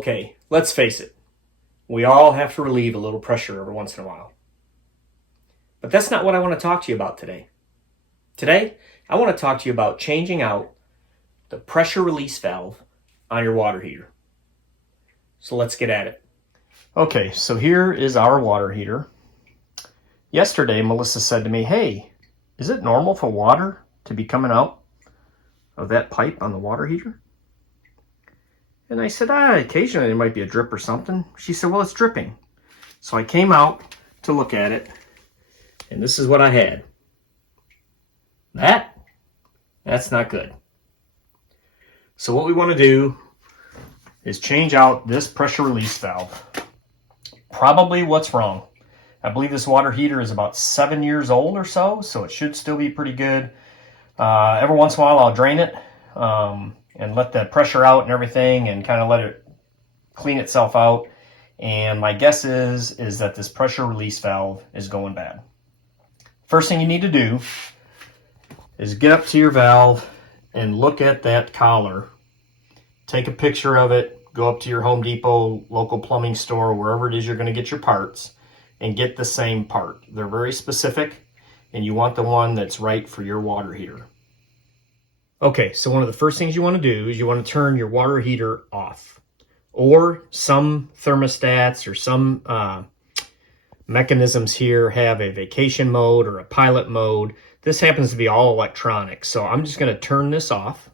Okay, let's face it. We all have to relieve a little pressure every once in a while. But that's not what I want to talk to you about today. Today, I want to talk to you about changing out the pressure release valve on your water heater. So let's get at it. Okay, so here is our water heater. Yesterday, Melissa said to me, "Hey, is it normal for water to be coming out of that pipe on the water heater?" And I said, occasionally there might be a drip or something. She said, "Well, it's dripping." So I came out to look at it, and this is what I had. That's not good. So what we want to do is change out this pressure release valve. Probably what's wrong. I believe this water heater is about 7 years old or so it should still be pretty good. Every once in a while I'll drain it and let the pressure out and everything and kind of let it clean itself out. And my guess is that this pressure release valve is going bad. First thing you need to do is get up to your valve and look at that collar. Take a picture of it, go up to your Home Depot, local plumbing store, wherever it is you're going to get your parts, and get the same part. They're very specific, and you want the one that's right for your water heater. Okay, so one of the first things you want to do is you want to turn your water heater off. Or some thermostats or some mechanisms here have a vacation mode or a pilot mode. This happens to be all electronic, so I'm just going to turn this off,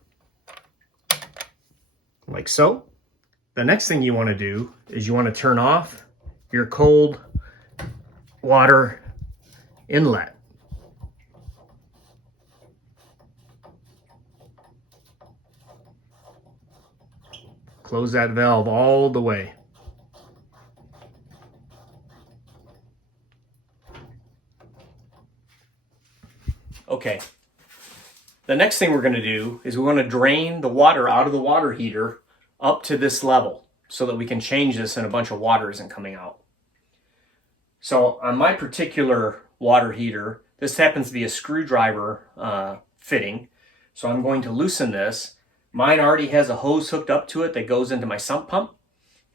like so. The next thing you want to do is you want to turn off your cold water inlet. Close that valve all the way. Okay. The next thing we're going to do is we want to drain the water out of the water heater up to this level so that we can change this and a bunch of water isn't coming out. So on my particular water heater, this happens to be a screwdriver fitting. So I'm going to loosen this. Mine already has a hose hooked up to it that goes into my sump pump.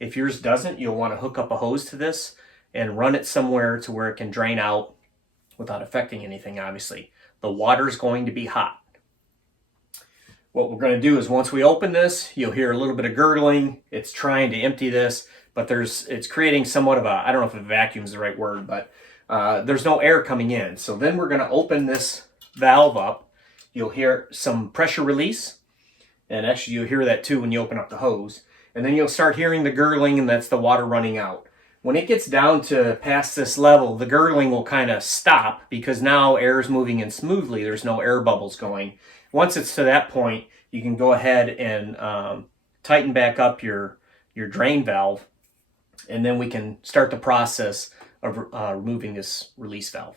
If yours doesn't, you'll want to hook up a hose to this and run it somewhere to where it can drain out without affecting anything, obviously. The water is going to be hot. What we're going to do is once we open this, you'll hear a little bit of gurgling. It's trying to empty this, but it's creating somewhat of I don't know if a vacuum is the right word, but there's no air coming in. So then we're going to open this valve up. You'll hear some pressure release, and actually you'll hear that too when you open up the hose. And then you'll start hearing the gurgling, and that's the water running out. When it gets down to past this level, the gurgling will kind of stop because now air is moving in smoothly. There's no air bubbles going. Once it's to that point, you can go ahead and tighten back up your drain valve, and then we can start the process of removing this release valve.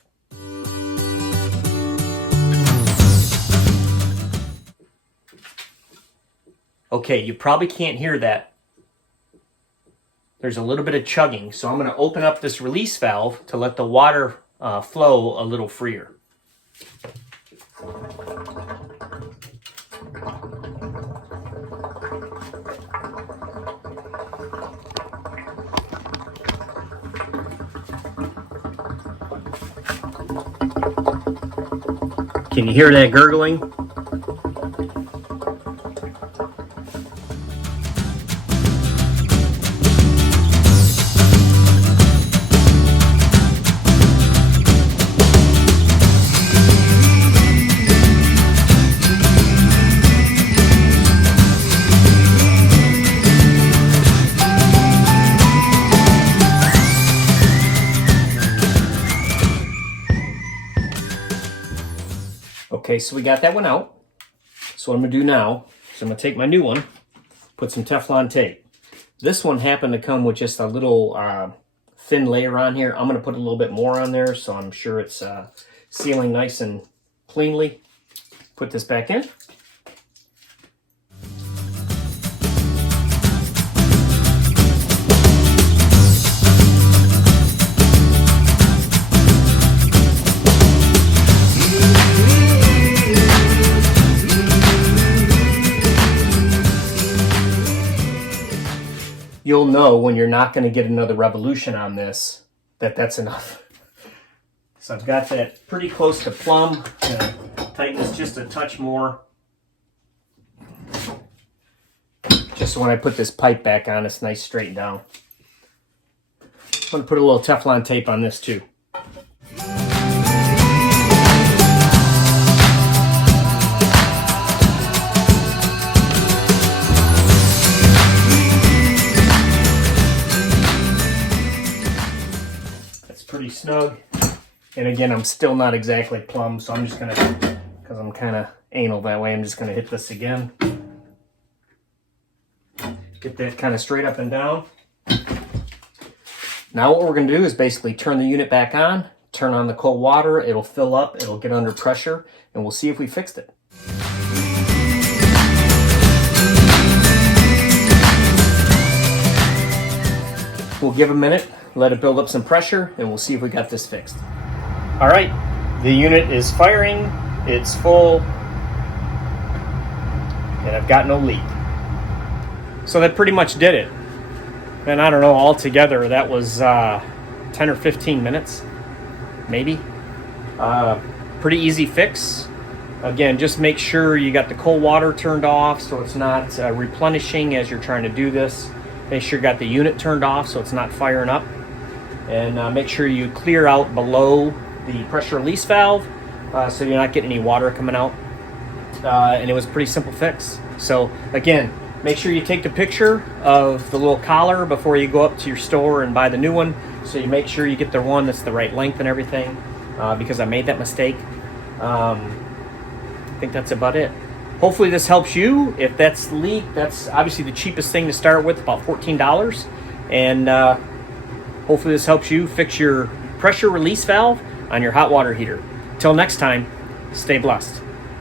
Okay, you probably can't hear that. There's a little bit of chugging, so I'm going to open up this release valve to let the water flow a little freer. Can you hear that gurgling? Okay, so we got that one out. So what I'm going to do now is I'm going to take my new one, put some Teflon tape. This one happened to come with just a little thin layer on here. I'm going to put a little bit more on there so I'm sure it's sealing nice and cleanly. Put this back in. you'll know when you're not going to get another revolution on this, that's enough. So I've got that pretty close to plumb. I'm going to tighten this just a touch more. Just so when I put this pipe back on, it's nice straight down. I'm going to put a little Teflon tape on this too. That's pretty snug. And again, I'm still not exactly plumb, so I'm just going to, because I'm kind of anal that way, I'm just going to hit this again. Get that kind of straight up and down. Now what we're going to do is basically turn the unit back on, turn on the cold water, it'll fill up, it'll get under pressure, and we'll see if we fixed it. We'll give a minute, let it build up some pressure, and we'll see if we got this fixed. All right, the unit is firing, it's full, and I've got no leak. So that pretty much did it. And I don't know, altogether that was 10 or 15 minutes, maybe. Pretty easy fix. Again, just make sure you got the cold water turned off so it's not replenishing as you're trying to do this. Make sure you got the unit turned off so it's not firing up. And make sure you clear out below the pressure release valve so you're not getting any water coming out. And it was a pretty simple fix. So again, make sure you take the picture of the little collar before you go up to your store and buy the new one. So you make sure you get the one that's the right length and everything, because I made that mistake. I think that's about it. Hopefully this helps you. If that's the leak, that's obviously the cheapest thing to start with, about $14. And hopefully this helps you fix your pressure release valve on your hot water heater. Till next time, stay blessed.